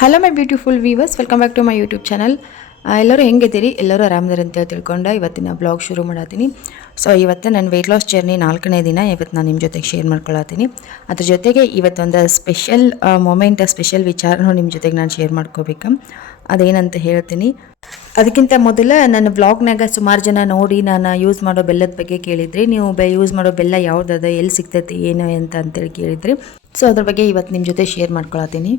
Hello my beautiful viewers, welcome back to my YouTube channel. ಎಲ್ಲರೂ ಹೆಂಗಿದ್ದೀರಿ? ಎಲ್ಲರೂ ಆರಾಮದಾರ ಅಂತ ತಿಳ್ಕೊಂಡು ಇವತ್ತಿನ ಬ್ಲಾಗ್ ಶುರು ಮಾಡತ್ತೀನಿ. ಸೊ ಇವತ್ತು ನನ್ನ ವೆಯ್ಟ್ ಲಾಸ್ ಜರ್ನಿ 4ನೇ ದಿನ. ಇವತ್ತು ನಾನು ನಿಮ್ಮ ಜೊತೆಗೆ ಶೇರ್ ಮಾಡ್ಕೊಳತ್ತೀನಿ. ಅದ್ರ ಜೊತೆಗೆ ಇವತ್ತೊಂದು ಸ್ಪೆಷಲ್ ಮೊಮೆಂಟ್, ಸ್ಪೆಷಲ್ ವಿಚಾರನೂ ನಿಮ್ಮ ಜೊತೆಗೆ ನಾನು ಶೇರ್ ಮಾಡ್ಕೋಬೇಕು. ಅದೇನಂತ ಹೇಳ್ತೀನಿ. ಅದಕ್ಕಿಂತ ಮೊದಲು ನನ್ನ ಬ್ಲಾಗ್ನಾಗ ಸುಮಾರು ಜನ ನೋಡಿ ನಾನು ಯೂಸ್ ಮಾಡೋ ಬೆಲ್ಲದ ಬಗ್ಗೆ ಕೇಳಿದ್ರಿ. ನೀವು ಯೂಸ್ ಮಾಡೋ ಬೆಲ್ಲ ಯಾವುದದ, ಎಲ್ಲಿ ಸಿಗ್ತೈತಿ, ಏನು ಅಂತೇಳಿ ಕೇಳಿದ್ರಿ. ಸೊ ಅದ್ರ ಬಗ್ಗೆ ಇವತ್ತು ನಿಮ್ಮ ಜೊತೆ ಶೇರ್ ಮಾಡ್ಕೊಳತ್ತೀನಿ.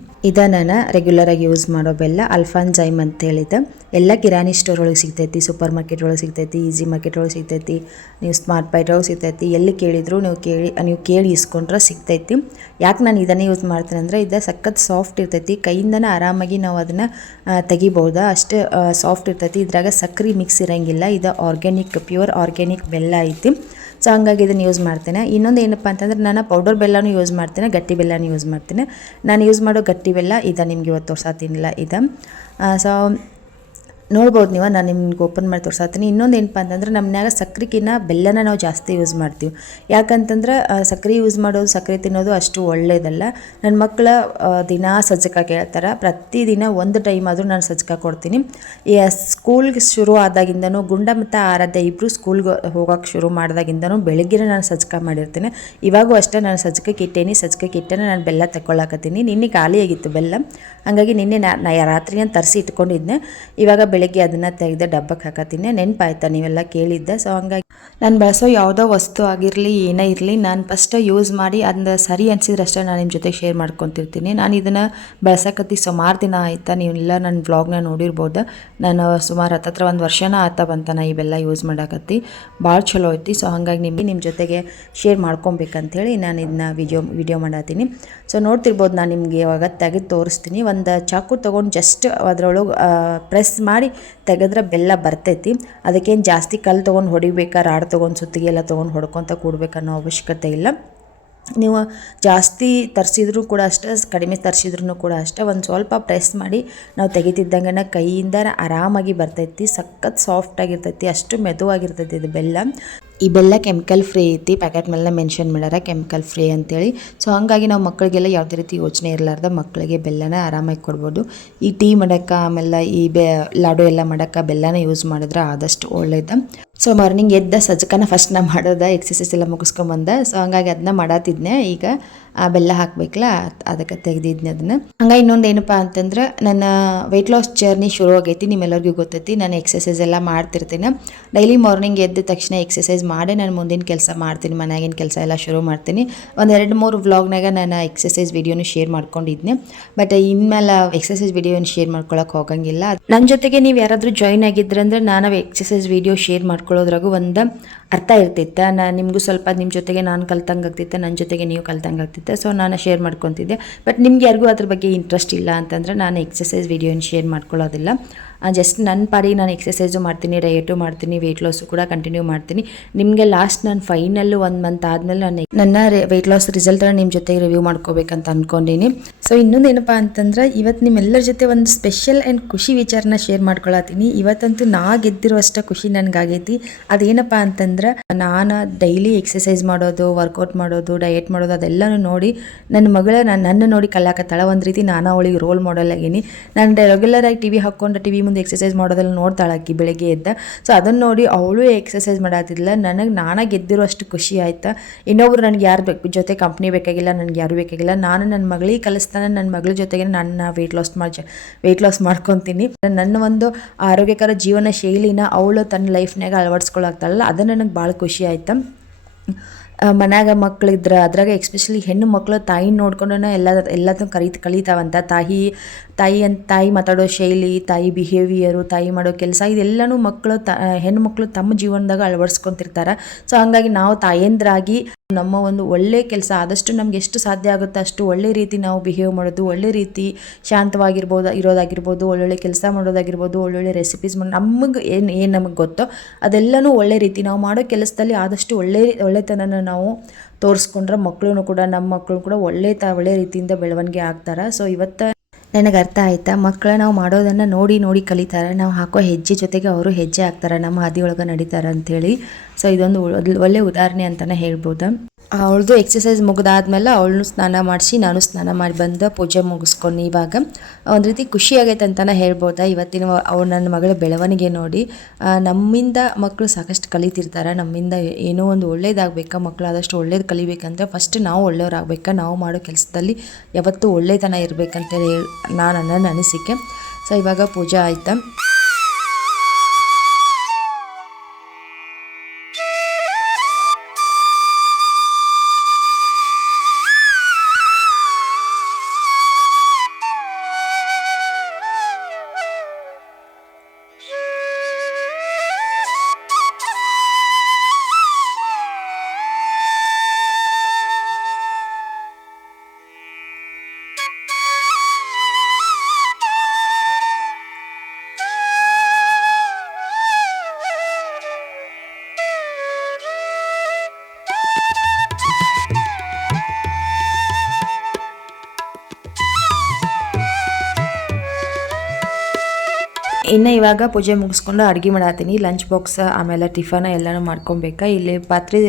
ನಾನು ರೆಗ್ಯುಲರಾಗಿ ಯೂಸ್ ಮಾಡೋ ಬೆಲ್ಲ ಅಲ್ಫಾನ್ಜೈಮ್ ಅಂತ ಹೇಳಿದೆ. ಎಲ್ಲ ಕಿರಾಣಿ ಸ್ಟೋರ್ ಒಳಗೆ ಸಿಗ್ತೈತಿ, ಸೂಪರ್ ಮಾರ್ಕೆಟ್ ಒಳಗೆ ಸಿಗ್ತೈತಿ, ಈಸಿ ಮಾರ್ಕೆಟ್ ಒಳಗೆ ಸಿಗ್ತೈತಿ, ನೀವು ಸ್ಮಾರ್ಟ್ ಬೈಟ್ ಒಳಗೆ ಸಿಗ್ತೈತಿ. ಎಲ್ಲಿ ಕೇಳಿದ್ರು ನೀವು ಕೇಳಿ ಇಸ್ಕೊಂಡ್ರೆ ಸಿಗ್ತೈತಿ. ಯಾಕೆ ನಾನು ಇದನ್ನೇ ಯೂಸ್ ಮಾಡ್ತೀನಿ ಅಂದರೆ ಇದು ಸಖತ್ ಸಾಫ್ಟ್ ಇರ್ತೈತಿ. ಕೈಯಿಂದನೇ ಆರಾಮಾಗಿ ನಾವು ಅದನ್ನು ತೆಗಿಬೋದಾ, ಅಷ್ಟು ಸಾಫ್ಟ್ ಇರ್ತೈತಿ. ಇದ್ರಾಗ ಸಕ್ಕರೆ ಮಿಕ್ಸ್ ಇರೋಂಗಿಲ್ಲ. ಇದು ಆರ್ಗ್ಯಾನಿಕ್, ಪ್ಯೂರ್ ಆರ್ಗ್ಯಾನಿಕ್ ಬೆಲ್ಲ ಐತಿ. ಸೊ ಹಂಗಾಗಿ ಇದನ್ನು ಯೂಸ್ ಮಾಡ್ತೇನೆ. ಇನ್ನೊಂದು ಏನಪ್ಪ ಅಂತಂದ್ರೆ ನಾನು ಪೌಡರ್ ಬೆಲ್ಲನೂ ಯೂಸ್ ಮಾಡ್ತೇನೆ, ಗಟ್ಟಿ ಬೆಲ್ಲನೂ ಯೂಸ್ ಮಾಡ್ತೇನೆ. ನಾನು ಯೂಸ್ ಮಾಡೋ ಗಟ್ಟಿ ಬೆಲ್ಲ ನಿಮ್ಗೆ ಇವತ್ತು ತೋರ್ಸಾತೀನಿಲ್ಲ ಸೊ ನೋಡ್ಬೋದು ನೀವು. ನಾನು ನಿಮ್ಗೆ ಓಪನ್ ಮಾಡಿ ತೋರ್ಸಾತೀನಿ. ಇನ್ನೊಂದು ಏನಪ್ಪ ಅಂತಂದ್ರೆ ನಮ್ಮನ್ಯಾಗ ಸಕ್ಕರೆಗಿನ್ನ ಬೆಲ್ಲನ ನಾವು ಜಾಸ್ತಿ ಯೂಸ್ ಮಾಡ್ತೀವಿ. ಯಾಕಂತಂದ್ರೆ ಸಕ್ಕರೆ ಯೂಸ್ ಮಾಡೋದು, ಸಕ್ಕರೆ ತಿನ್ನೋದು ಅಷ್ಟು ಒಳ್ಳೆಯದಲ್ಲ. ನನ್ನ ಮಕ್ಕಳ ದಿನ ಸಜ್ಜಕ ಕೇಳ್ತಾರೆ. ಪ್ರತಿದಿನ ಒಂದು ಟೈಮ್ ಆದರೂ ನಾನು ಸಜ್ಜಕ ಕೊಡ್ತೀನಿ. ಸ್ಕೂಲ್ಗೆ ಶುರು ಆದಾಗಿಂದನೂ ಗುಂಡ ಮತ್ತು ಆರಾಧ್ಯ ಇಬ್ಬರು ಸ್ಕೂಲ್ಗೆ ಹೋಗೋಕೆ ಶುರು ಮಾಡಿದಾಗಿಂದನೂ ಬೆಳಗ್ಗೆ ನಾನು ಸಜ್ಜಕ ಮಾಡಿರ್ತೀನಿ. ಇವಾಗೂ ಅಷ್ಟೇ ನಾನು ಸಜ್ಜಕಕ್ಕೆ ಇಟ್ಟೇನಿ. ಸಜ್ಜಕಕ್ಕೆ ಇಟ್ಟೇನೆ ನಾನು ಬೆಲ್ಲ ತಗೊಳಕತ್ತೀನಿ. ನಿನ್ನೆ ಖಾಲಿಯಾಗಿತ್ತು ಬೆಲ್ಲ, ಹಾಗಾಗಿ ನಿನ್ನೆ ರಾತ್ರಿ ನಾನು ತರಿಸಿ ಇಟ್ಕೊಂಡಿದ್ದೆ. ಇವಾಗ ಬೆಳಗ್ಗೆ ಅದನ್ನು ತೆಗೆದು ಡಬ್ಬಕ್ಕೆ ಹಾಕತ್ತೀನಿ. ನೆನಪಾಯ್ತಾ ನೀವೆಲ್ಲ ಕೇಳಿದ್ದೆ. ಸೊ ಹಂಗಾಗಿ ನಾನು ಬಳಸೋ ಯಾವುದೋ ವಸ್ತು ಆಗಿರಲಿ, ಏನೇ ಇರಲಿ, ನಾನು ಫಸ್ಟ್ ಯೂಸ್ ಮಾಡಿ ಅದನ್ನ ಸರಿ ಅನಿಸಿದ್ರೆ ಅಷ್ಟೇ ನಾನು ನಿಮ್ಮ ಜೊತೆ ಶೇರ್ ಮಾಡ್ಕೊತಿರ್ತೀನಿ. ನಾನು ಇದನ್ನು ಬಳಸಕತ್ತಿ ಸುಮಾರು ದಿನ ಆಯ್ತಾ. ನೀವೆಲ್ಲ ನನ್ನ ವ್ಲಾಗ್ನ ನೋಡಿರ್ಬೋದು. ನಾನು ಸುಮಾರು ಹತ್ತತ್ರ 1 ವರ್ಷನ ಆತ ಬಂತಾನ ಇವೆಲ್ಲ ಯೂಸ್ ಮಾಡಕತ್ತಿ. ಭಾಳ ಚಲೋ ಐತಿ. ಸೊ ಹಾಗಾಗಿ ನಿಮ್ಮ ಜೊತೆಗೆ ಶೇರ್ ಮಾಡ್ಕೊಬೇಕಂಥೇಳಿ ನಾನು ಇದನ್ನ ವಿಡಿಯೋ ಮಾಡತ್ತೀನಿ. ಸೊ ನೋಡ್ತಿರ್ಬೋದು, ನಾನು ನಿಮಗೆ ಇವಾಗ ತೆಗೆದು ತೋರಿಸ್ತೀನಿ. ಒಂದು ಚಾಕು ತೊಗೊಂಡು ಜಸ್ಟ್ ಅದರೊಳಗೆ ಪ್ರೆಸ್ ಮಾಡಿ ತೆಗೆದ್ರೆ ಬೆಲ್ಲ ಬರ್ತೈತಿ. ಅದಕ್ಕೇನು ಜಾಸ್ತಿ ಕಲ್ಲು ತೊಗೊಂಡು ಹೊಡಿಬೇಕಾ, ರಾಡ್ ತೊಗೊಂಡು ಸುತ್ತಿಗೆ ಎಲ್ಲ ತೊಗೊಂಡು ಹೊಡ್ಕೊತ ಕೂಡ್ಬೇಕನ್ನೋ ಅವಶ್ಯಕತೆ ಇಲ್ಲ. ನೀವು ಜಾಸ್ತಿ ತರಿಸಿದ್ರು ಕೂಡ ಅಷ್ಟೇ, ಕಡಿಮೆ ತರಿಸಿದ್ರು ಕೂಡ ಅಷ್ಟೇ, ಒಂದು ಸ್ವಲ್ಪ ಪ್ರೆಸ್ ಮಾಡಿ ನಾವು ತೆಗಿತಿದ್ದಂಗೆ ಕೈಯಿಂದ ಆರಾಮಾಗಿ ಬರ್ತೈತಿ. ಸಖತ್ ಸಾಫ್ಟಾಗಿರ್ತೈತಿ, ಅಷ್ಟು ಮೆದುವಾಗಿರ್ತೈತಿ ಇದು ಬೆಲ್ಲ. ಈ ಬೆಲ್ಲ ಕೆಮಿಕಲ್ ಫ್ರೀ ಐತಿ. ಪ್ಯಾಕೆಟ್ ಮೇಲೆ ಮೆನ್ಷನ್ ಮಾಡ್ಯಾರ ಕೆಮಿಕಲ್ ಫ್ರೀ ಅಂತೇಳಿ. ಸೊ ಹಾಗಾಗಿ ನಾವು ಮಕ್ಕಳಿಗೆಲ್ಲ ಯಾವುದೇ ರೀತಿ ಯೋಚನೆ ಇರಲಾರ್ದ ಮಕ್ಕಳಿಗೆ ಬೆಲ್ಲನ ಆರಾಮಾಗಿ ಕೊಡ್ಬೋದು. ಈ ಟೀ ಮಾಡೋಕ್ಕೆ, ಆಮೇಲೆ ಈ ಲಾಡು ಎಲ್ಲ ಮಾಡೋಕ್ಕೆ ಬೆಲ್ಲನ ಯೂಸ್ ಮಾಡಿದ್ರೆ ಆದಷ್ಟು ಒಳ್ಳೇದು. ಸೊ ಮಾರ್ನಿಂಗ್ ಎದ್ದ ಸಜ್ಜಕನ ಫಸ್ಟ್ ನಾ ಮಾಡೋದ, ಎಕ್ಸಸೈಸ್ ಎಲ್ಲ ಮುಗಿಸ್ಕೊಂಬಂದೆ. ಸೊ ಹಂಗಾಗಿ ಅದನ್ನ ಮಾಡತ್ತಿದ್ನೆ. ಈಗ ಬೆಲ್ಲ ಹಾಕಬೇಕಲ್ಲ, ಅದಕ್ಕೆ ತೆಗೆದಿದ್ನೆ ಅದನ್ನು. ಹಂಗಾಗಿ ಇನ್ನೊಂದು ಏನಪ್ಪ ಅಂತಂದ್ರೆ ನನ್ನ ವೆಯ್ಟ್ ಲಾಸ್ ಜರ್ನಿ ಶುರು ಆಗೈತಿ. ನಿಮ್ಮೆಲ್ಲರಿಗೂ ಗೊತ್ತೈತಿ. ನಾನು ಎಕ್ಸಸೈಸ್ ಎಲ್ಲ ಮಾಡ್ತಿರ್ತೀನಿ. ಡೈಲಿ ಮಾರ್ನಿಂಗ್ ಎದ್ದ ತಕ್ಷಣ ಎಕ್ಸಸೈಸ್ ಮಾಡಿ ನಾನು ಮುಂದಿನ ಕೆಲಸ ಮಾಡ್ತೀನಿ. ಮನೆಯಾಗಿನ ಕೆಲಸ ಎಲ್ಲ ಶುರು ಮಾಡ್ತೀನಿ. ಒಂದು 2-3 ವ್ಲಾಗ್ನಾಗ ನಾನು ಎಕ್ಸಸೈಸ್ ವಿಡಿಯೋನು ಶೇರ್ ಮಾಡ್ಕೊಂಡಿದ್ದೆ. ಬಟ್ ಇನ್ಮೇಲೆ ಎಕ್ಸಸೈಸ್ ವಿಡಿಯೋನ ಶೇರ್ ಮಾಡ್ಕೊಳಕ್ಕೆ ಹೋಗಂಗಿಲ್ಲ. ನನ್ನ ಜೊತೆಗೆ ನೀವು ಯಾರಾದರೂ ಜಾಯ್ನ್ ಆಗಿದ್ರಂದ್ರೆ ನಾನು ಎಕ್ಸಸೈಸ್ ವಿಡಿಯೋ ಶೇರ್ ಮಾಡ್ಕೊಳ್ಳೋದ್ರಾಗೂ ಒಂದು ಅರ್ಥ ಇರ್ತಿತ್ತು. ನಿಮಗೂ ಸ್ವಲ್ಪ ನಿಮ್ಮ ಜೊತೆಗೆ ನಾನು ಕಲ್ತಂಗೆ ಆಗ್ತಿತ್ತು, ನನ್ನ ಜೊತೆಗೆ ನೀವು ಕಲ್ತಂಗೆ ಆಗ್ತಿತ್ತು. ಸೊ ನಾನು ಶೇರ್ ಮಾಡ್ಕೊತಿದ್ದೆ. ಬಟ್ ನಿಮ್ಗೆ ಯಾರಿಗೂ ಅದ್ರ ಬಗ್ಗೆ ಇಂಟ್ರೆಸ್ಟ್ ಇಲ್ಲ ಅಂತಂದ್ರೆ ನಾನು ಎಕ್ಸಸೈಸ್ ವಿಡಿಯೋನ ಶೇರ್ ಮಾಡ್ಕೊಳ್ಳೋದಿಲ್ಲ. ಜಸ್ಟ್ ನನ್ನ ಪಾಡಿಗೆ ನಾನು ಎಕ್ಸಸೈಸು ಮಾಡ್ತೀನಿ, ಡಯಟು ಮಾಡ್ತೀನಿ, ವೆಯ್ಟ್ ಲಾಸು ಕೂಡ ಕಂಟಿನ್ಯೂ ಮಾಡ್ತೀನಿ. ನಿಮಗೆ ಲಾಸ್ಟ್ ನಾನು ಫೈನಲ್ಲು 1 ಮಂತ್ ಆದಮೇಲೆ ನನ್ನ ವೆಯ್ಟ್ ಲಾಸ್ ರಿಸಲ್ಟನ್ನು ನಿಮ್ಮ ಜೊತೆಗೆ ರಿವ್ಯೂ ಮಾಡ್ಕೋಬೇಕಂತ ಅಂದ್ಕೊಂಡೀನಿ. ಸೊ ಇನ್ನೊಂದು ಏನಪ್ಪ ಅಂತಂದ್ರೆ ಇವತ್ತು ನಿಮ್ಮೆಲ್ಲರ ಜೊತೆ ಒಂದು ಸ್ಪೆಷಲ್ ಆ್ಯಂಡ್ ಖುಷಿ ವಿಚಾರನ ಶೇರ್ ಮಾಡ್ಕೊಳತ್ತೀನಿ. ಇವತ್ತಂತೂ ನಾ ಗೆದ್ದಿರುವಷ್ಟು ಖುಷಿ ನನಗಾಗೈತಿ. ಅದೇನಪ್ಪ ಅಂತಂದ್ರೆ ನಾನು ಡೈಲಿ ಎಕ್ಸಸೈಸ್ ಮಾಡೋದು, ವರ್ಕೌಟ್ ಮಾಡೋದು, ಡಯಟ್ ಮಾಡೋದು ಅದೆಲ್ಲನೂ ನೋಡಿ ನನ್ನ ಮಗಳ ನನ್ನ ನೋಡಿ ಕಲಿಯಾಕತ್ತಾಳ. ಒಂದು ರೀತಿ ನಾನು ಅವಳಿಗೆ ರೋಲ್ ಮಾಡೆಲ್ ಆಗೀನಿ. ನಾನು ರೆಗ್ಯುಲರಾಗಿ ಟಿವಿ ಹಾಕ್ಕೊಂಡು ಟಿವಿ ಮುಂದೆ ಎಕ್ಸಸೈಸ್ ಮಾಡೋದೆಲ್ಲ ನೋಡ್ತಾಳಾಕಿ ಬೆಳಗ್ಗೆ ಎದ್ದ. ಸೊ ಅದನ್ನು ನೋಡಿ ಅವಳು ಎಕ್ಸಸೈಸ್ ಮಾಡತ್ತಿದ್ಲ. ನಾನು ಗೆದ್ದಿರೋ ಅಷ್ಟು ಖುಷಿ ಆಯ್ತಾ. ಇನ್ನೊಬ್ರು ನನಗೆ ಯಾರು ಜೊತೆ ಕಂಪ್ನಿ ಬೇಕಾಗಿಲ್ಲ, ನನಗೆ ಯಾರು ಬೇಕಾಗಿಲ್ಲ. ನಾನು ನನ್ನ ಮಗಳಿಗೆ ಕಲಿಸ್ತಾನೆ, ನನ್ನ ಮಗಳ ಜೊತೆಗೆ ನನ್ನ ವೆಯ್ಟ್ ಲಾಸ್ ಮಾಡ್ಕೊತೀನಿ. ನನ್ನ ಒಂದು ಆರೋಗ್ಯಕರ ಜೀವನ ಶೈಲಿನ ಅವಳು ತನ್ನ ಲೈಫ್ನಾಗ ಅಳವಡಿಸ್ಕೊಳಾಗ್ತಾಳಲ್ಲ, ಅದು ನನಗೆ ಭಾಳ ಖುಷಿ ಆಯ್ತು. ಮನ್ಯಾಗ ಮಕ್ಕಳಿದ್ರೆ ಅದ್ರಾಗ ಎಸ್ಪೆಷಲಿ ಹೆಣ್ಣು ಮಕ್ಕಳು ತಾಯಿನ ನೋಡ್ಕೊಂಡು ಎಲ್ಲದನ್ನು ಕಲಿತಾವಂತ. ತಾಯಿ ಮಾತಾಡೋ ಶೈಲಿ, ತಾಯಿ ಬಿಹೇವಿಯರು, ತಾಯಿ ಮಾಡೋ ಕೆಲಸ ಇದೆಲ್ಲನೂ ಹೆಣ್ಣು ಮಕ್ಕಳು ತಮ್ಮ ಜೀವನದಾಗ ಅಳವಡಿಸ್ಕೊತಿರ್ತಾರೆ. ಸೊ ಹಂಗಾಗಿ ನಾವು ತಾಯಂದ್ರಾಗಿ ನಮ್ಮ ಒಂದು ಒಳ್ಳೆ ಕೆಲಸ ಆದಷ್ಟು ನಮ್ಗೆ ಎಷ್ಟು ಸಾಧ್ಯ ಆಗುತ್ತೆ ಅಷ್ಟು ಒಳ್ಳೆ ರೀತಿ ನಾವು ಬಿಹೇವ್ ಮಾಡೋದು, ಒಳ್ಳೆ ರೀತಿ ಇರೋದಾಗಿರ್ಬೋದು, ಒಳ್ಳೊಳ್ಳೆ ಕೆಲಸ ಮಾಡೋದಾಗಿರ್ಬೋದು, ಒಳ್ಳೊಳ್ಳೆ ರೆಸಿಪೀಸ್ ನಮಗೆ ಏನು ನಮಗೆ ಗೊತ್ತೋ ಅದೆಲ್ಲನೂ ಒಳ್ಳೆ ರೀತಿ ನಾವು ಮಾಡೋ ಕೆಲಸದಲ್ಲಿ ಆದಷ್ಟು ಒಳ್ಳೆತನನ ನಾವು ತೋರಿಸ್ಕೊಂಡ್ರೆ ನಮ್ಮ ಮಕ್ಕಳು ಕೂಡ ಒಳ್ಳೆ ರೀತಿಯಿಂದ ಬೆಳವಣಿಗೆ ಆಗ್ತಾರೆ. ಸೊ ಇವತ್ತು ನನಗೆ ಅರ್ಥ ಆಯ್ತಾ, ಮಕ್ಕಳು ನಾವು ಮಾಡೋದನ್ನು ನೋಡಿ ಕಲಿತಾರೆ. ನಾವು ಹಾಕೋ ಹೆಜ್ಜೆ ಜೊತೆಗೆ ಅವರು ಹೆಜ್ಜೆ ಹಾಕ್ತಾರೆ, ನಮ್ಮ ಹಾದಿಯೊಳಗೆ ನಡೀತಾರೆ ಅಂಥೇಳಿ. ಸೊ ಇದೊಂದು ಒಳ್ಳೆ ಉದಾಹರಣೆ ಅಂತಲೇ ಹೇಳ್ಬೋದು. ಅವಳದು ಎಕ್ಸಸೈಸ್ ಮುಗಿದಾದ್ಮೇಲೆ ಅವಳನ್ನು ಸ್ನಾನ ಮಾಡಿಸಿ ನಾನು ಸ್ನಾನ ಮಾಡಿ ಬಂದು ಪೂಜೆ ಮುಗಿಸ್ಕೊಂಡು ಇವಾಗ ಒಂದು ರೀತಿ ಖುಷಿ ಆಗೈತೆ ಅಂತಲೇ ಹೇಳ್ಬೋದಾ. ಇವತ್ತಿನ ಅವಳು ನನ್ನ ಮಗಳ ಬೆಳವಣಿಗೆ ನೋಡಿ ನಮ್ಮಿಂದ ಮಕ್ಕಳು ಸಾಕಷ್ಟು ಕಲಿತಿರ್ತಾರೆ. ನಮ್ಮಿಂದ ಏನೋ ಒಂದು ಒಳ್ಳೇದಾಗಬೇಕಾ, ಮಕ್ಕಳು ಆದಷ್ಟು ಒಳ್ಳೇದು ಕಲಿಬೇಕಂದ್ರೆ ಫಸ್ಟ್ ನಾವು ಒಳ್ಳೆಯವ್ರಾಗಬೇಕಾ, ನಾವು ಮಾಡೋ ಕೆಲಸದಲ್ಲಿ ಯಾವತ್ತೂ ಒಳ್ಳೆಯತನ ಇರಬೇಕಂತೇಳಿ ನನ್ನ ಅನಿಸಿಕೆ. ಸೊ ಇವಾಗ ಪೂಜೆ ಆಯಿತಾ. ಇನ್ನು ಇವಾಗ ಪೂಜೆ ಮುಗಿಸ್ಕೊಂಡು ಅಡುಗೆ ಮಾಡತ್ತೀನಿ. ಲಂಚ್ ಬಾಕ್ಸ್ ಆಮೇಲೆ ಟಿಫನ್ ಎಲ್ಲನೂ ಮಾಡ್ಕೊಬೇಕಾ. ಇಲ್ಲಿ ಪಾತ್ರೆ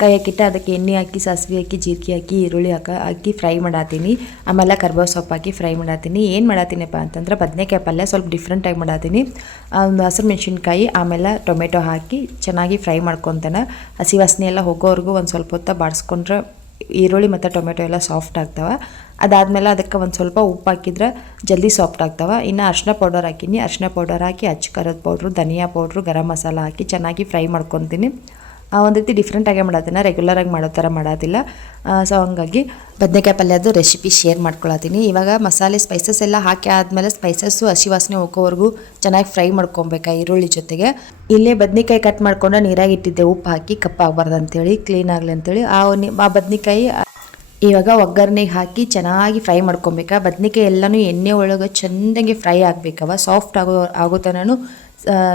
ಕಾಯಕ್ಕಿಟ್ಟು ಅದಕ್ಕೆ ಎಣ್ಣೆ ಹಾಕಿ, ಸಾಸಿವೆ ಹಾಕಿ, ಜೀರಿಗೆ ಹಾಕಿ, ಈರುಳ್ಳಿ ಹಾಕಿ ಫ್ರೈ ಮಾಡತ್ತೀನಿ. ಆಮೇಲೆ ಕರ್ಬೇವು ಸೊಪ್ಪು ಹಾಕಿ ಫ್ರೈ ಮಾಡತ್ತೀನಿ. ಏನು ಮಾಡತ್ತೀನಪ್ಪ ಅಂತಂದ್ರೆ ಬದನೆಕಾಯಿ ಪಲ್ಯ ಸ್ವಲ್ಪ ಡಿಫ್ರೆಂಟಾಗಿ ಮಾಡತ್ತೀನಿ. ಒಂದು ಹಸಿರು ಮೆಣಸಿನ್ಕಾಯಿ ಆಮೇಲೆ ಟೊಮೆಟೊ ಹಾಕಿ ಚೆನ್ನಾಗಿ ಫ್ರೈ ಮಾಡ್ಕೊತಾನೆ. ಹಸಿ ವಾಸನೆ ಎಲ್ಲ ಹೋಗೋವರೆಗೂ ಒಂದು ಸ್ವಲ್ಪ ಹೊತ್ತು ಬಾಡಿಸ್ಕೊಂಡ್ರೆ ಈರುಳ್ಳಿ ಮತ್ತು ಟೊಮೆಟೊ ಎಲ್ಲ ಸಾಫ್ಟ್ ಆಗ್ತವೆ. ಅದಾದಮೇಲೆ ಅದಕ್ಕೆ ಒಂದು ಸ್ವಲ್ಪ ಉಪ್ಪು ಹಾಕಿದ್ರೆ ಜಲ್ದಿ ಸಾಫ್ಟ್ ಆಗ್ತವೆ. ಇನ್ನು ಅರಿಶಿನ ಪೌಡರ್ ಹಾಕಿನಿ. ಅರಿಶಿನ ಪೌಡರ್ ಹಾಕಿ ಅಚ್ಚ ಖಾರದ ಪೌಡ್ರು, ಧನಿಯಾ ಪೌಡ್ರು, ಗರಂ ಮಸಾಲ ಹಾಕಿ ಚೆನ್ನಾಗಿ ಫ್ರೈ ಮಾಡ್ಕೊತೀನಿ. ಒಂದು ರೀತಿ ಡಿಫ್ರೆಂಟಾಗೆ ಮಾಡತ್ತೀನಿ, ರೆಗ್ಯುಲರಾಗಿ ಮಾಡೋ ಥರ ಮಾಡೋದಿಲ್ಲ. ಸೊ ಹಂಗಾಗಿ ಬದನೆಕಾಯಿ ಪಲ್ಯದ್ದು ರೆಸಿಪಿ ಶೇರ್ ಮಾಡ್ಕೊಳತ್ತೀನಿ. ಇವಾಗ ಮಸಾಲೆ ಸ್ಪೈಸಸ್ ಎಲ್ಲ ಹಾಕಿ ಆದಮೇಲೆ ಸ್ಪೈಸಸ್ಸು ಹಸಿ ವಾಸನೆ ಹೋಗೋವರೆಗೂ ಚೆನ್ನಾಗಿ ಫ್ರೈ ಮಾಡ್ಕೊಬೇಕಾ ಈರುಳ್ಳಿ ಜೊತೆಗೆ. ಇಲ್ಲೇ ಬದನೆಕಾಯಿ ಕಟ್ ಮಾಡ್ಕೊಂಡು ನೀರಾಗಿ ಇಟ್ಟಿದ್ದೆ ಉಪ್ಪು ಹಾಕಿ, ಕಪ್ಪಾಗಬಾರ್ದು ಅಂತೇಳಿ, ಕ್ಲೀನ್ ಆಗಲಿ ಅಂತೇಳಿ. ಆ ಬದನೆಕಾಯಿ ಇವಾಗ ಒಗ್ಗರಣೆಗೆ ಹಾಕಿ ಚೆನ್ನಾಗಿ ಫ್ರೈ ಮಾಡ್ಕೊಬೇಕಾ. ಬದನೆಕಾಯಿ ಎಲ್ಲನೂ ಎಣ್ಣೆ ಒಳಗೆ ಚೆಂದಾಗಿ ಫ್ರೈ ಆಗಬೇಕವ. ಸಾಫ್ಟ್ ಆಗೋ ತನೂ